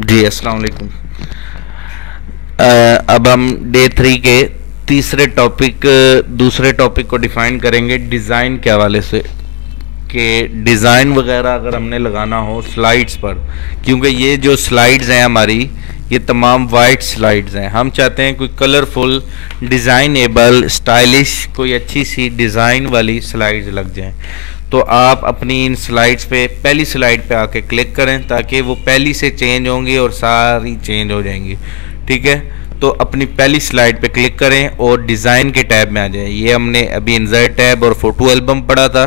जी अस्सलाम वालेकुम। अब हम डे 3 के दूसरे टॉपिक को डिफाइन करेंगे डिज़ाइन के हवाले से कि डिज़ाइन वगैरह अगर हमने लगाना हो स्लाइड्स पर, क्योंकि ये जो स्लाइड्स हैं हमारी ये तमाम वाइट स्लाइड्स हैं। हम चाहते हैं कोई कलरफुल, डिज़ाइनेबल, स्टाइलिश, कोई अच्छी सी डिज़ाइन वाली स्लाइड्स लग जाएं। तो आप अपनी इन स्लाइड्स पे पहली स्लाइड पे आके क्लिक करें ताकि वो पहली से चेंज होंगी और सारी चेंज हो जाएंगी। ठीक है, तो अपनी पहली स्लाइड पे क्लिक करें और डिज़ाइन के टैब में आ जाएं। ये हमने अभी इंसर्ट टैब और फोटो एल्बम पढ़ा था,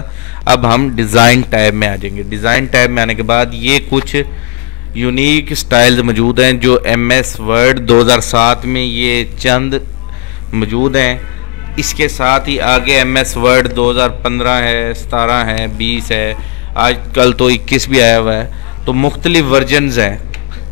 अब हम डिज़ाइन टैब में आ जाएंगे। डिज़ाइन टैब में आने के बाद ये कुछ यूनिक स्टाइल्स मौजूद हैं जो MS वर्ड 2007 में ये चंद मौजूद हैं। इसके साथ ही आगे MS वर्ड 2015 है, 17 है, 20 है, आजकल तो 21 भी आया हुआ है। तो मुख्तलिफ वर्जन्स हैं,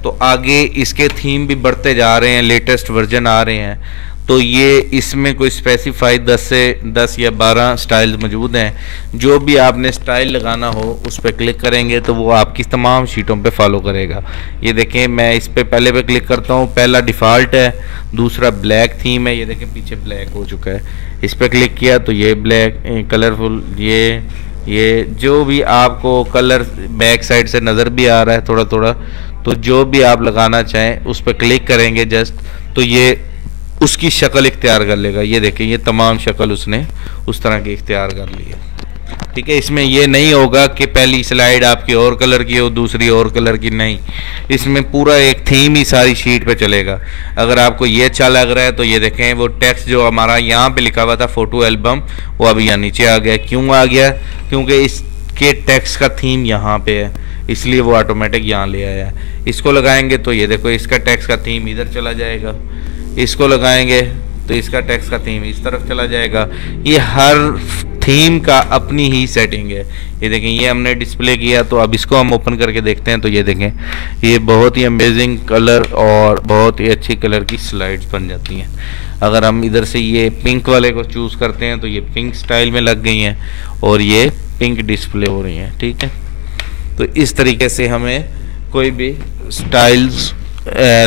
तो आगे इसके थीम भी बढ़ते जा रहे हैं, लेटेस्ट वर्जन आ रहे हैं। तो ये इसमें कोई स्पेसिफाइड 10 या 12 स्टाइल मौजूद हैं। जो भी आपने स्टाइल लगाना हो उस पर क्लिक करेंगे तो वो आपकी तमाम शीटों पे फॉलो करेगा। ये देखें, मैं इस पे पहले पे क्लिक करता हूँ, पहला डिफ़ॉल्ट है, दूसरा ब्लैक थीम है। ये देखें पीछे ब्लैक हो चुका है। इस पर क्लिक किया तो ये ब्लैक कलरफुल, ये जो भी आपको कलर बैक साइड से नज़र भी आ रहा है थोड़ा थोड़ा, तो जो भी आप लगाना चाहें उस पर क्लिक करेंगे जस्ट, तो ये उसकी शक्ल इख्तियार कर लेगा। ये देखें, ये तमाम शक्ल उसने उस तरह की इख्तियार कर ली है। ठीक है, इसमें ये नहीं होगा कि पहली स्लाइड आपकी और कलर की हो, दूसरी और कलर की, नहीं। इसमें पूरा एक थीम ही सारी शीट पे चलेगा। अगर आपको ये अच्छा लग रहा है तो ये देखें, वो टेक्स्ट जो हमारा यहाँ पे लिखा हुआ था फोटो एल्बम, वो अभी यहाँ नीचे आ गया। क्यों आ गया? क्योंकि इसके टेक्स्ट का थीम यहाँ पे है, इसलिए वो ऑटोमेटिक यहाँ ले आया है। इसको लगाएंगे तो ये देखो, इसका टेक्स्ट का थीम इधर चला जाएगा। इसको लगाएंगे तो इसका टेक्स्ट का थीम इस तरफ चला जाएगा। ये हर थीम का अपनी ही सेटिंग है। ये देखें, ये हमने डिस्प्ले किया, तो अब इसको हम ओपन करके देखते हैं। तो ये देखें, ये बहुत ही अमेजिंग कलर और बहुत ही अच्छी कलर की स्लाइड्स बन जाती हैं। अगर हम इधर से ये पिंक वाले को चूज़ करते हैं तो ये पिंक स्टाइल में लग गई हैं और ये पिंक डिस्प्ले हो रही हैं। ठीक है, तो इस तरीके से हमें कोई भी स्टाइल्स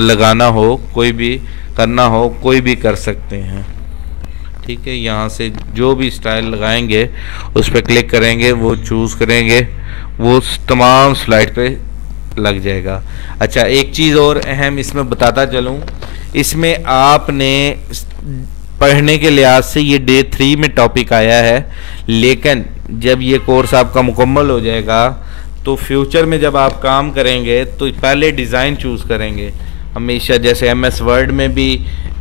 लगाना हो, कोई भी करना हो, कोई भी कर सकते हैं। ठीक है, यहाँ से जो भी स्टाइल लगाएंगे उस पर क्लिक करेंगे, वो चूज़ करेंगे, वो तमाम स्लाइड पे लग जाएगा। अच्छा, एक चीज़ और अहम इसमें बताता चलूँ, इसमें आपने पढ़ने के लिहाज से ये डे 3 में टॉपिक आया है, लेकिन जब ये कोर्स आपका मुकम्मल हो जाएगा तो फ्यूचर में जब आप काम करेंगे तो पहले डिज़ाइन चूज़ करेंगे हमेशा। जैसे MS वर्ड में भी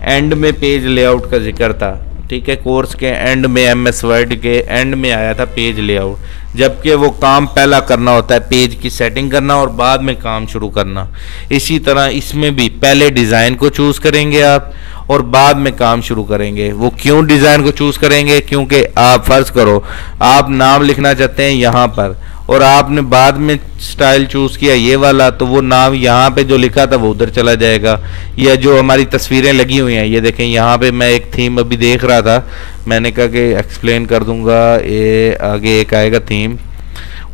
एंड में पेज लेआउट का जिक्र था। ठीक है, कोर्स के एंड में MS वर्ड के एंड में आया था पेज लेआउट, जबकि वो काम पहला करना होता है, पेज की सेटिंग करना और बाद में काम शुरू करना। इसी तरह इसमें भी पहले डिज़ाइन को चूज़ करेंगे आप और बाद में काम शुरू करेंगे। वो क्यों डिज़ाइन को चूज़ करेंगे? क्योंकि आप फ़र्ज़ करो आप नाम लिखना चाहते हैं यहाँ पर और आपने बाद में स्टाइल चूज़ किया ये वाला, तो वो नाम यहाँ पे जो लिखा था वो उधर चला जाएगा। या जो हमारी तस्वीरें लगी हुई हैं, ये देखें, यहाँ पे मैं एक थीम अभी देख रहा था, मैंने कहा कि एक्सप्लेन कर दूंगा। ये आगे एक आएगा थीम,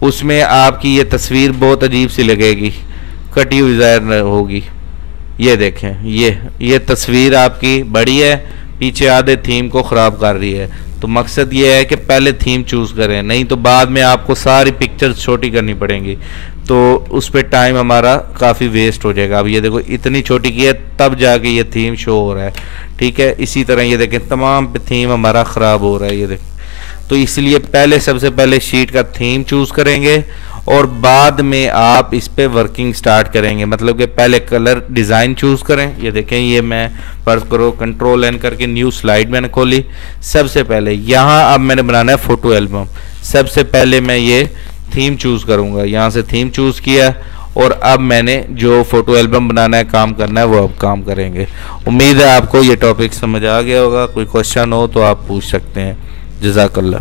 उसमें आपकी ये तस्वीर बहुत अजीब सी लगेगी, कटी हुई ज़ाहिर होगी। ये देखें, ये तस्वीर आपकी बड़ी है, पीछे आधे थीम को ख़राब कर रही है। तो मकसद ये है कि पहले थीम चूज़ करें, नहीं तो बाद में आपको सारी पिक्चर्स छोटी करनी पड़ेंगी, तो उस पर टाइम हमारा काफ़ी वेस्ट हो जाएगा। अब ये देखो, इतनी छोटी की है तब जाके ये थीम शो हो रहा है। ठीक है, इसी तरह ये देखें, तमाम पे थीम हमारा ख़राब हो रहा है। ये देखें, तो इसलिए पहले सबसे पहले शीट का थीम चूज़ करेंगे और बाद में आप इस पे वर्किंग स्टार्ट करेंगे। मतलब कि पहले कलर डिज़ाइन चूज़ करें। ये देखें, ये मैं फर्ज करो Ctrl+N करके न्यू स्लाइड मैंने खोली। सबसे पहले यहाँ अब मैंने बनाना है फ़ोटो एल्बम। सबसे पहले मैं ये थीम चूज़ करूँगा, यहाँ से थीम चूज़ किया और अब मैंने जो फ़ोटो एल्बम बनाना है, काम करना है, वो अब काम करेंगे। उम्मीद है आपको ये टॉपिक समझ आ गया होगा। कोई क्वेश्चन हो तो आप पूछ सकते हैं। जज़ाकल्लाह।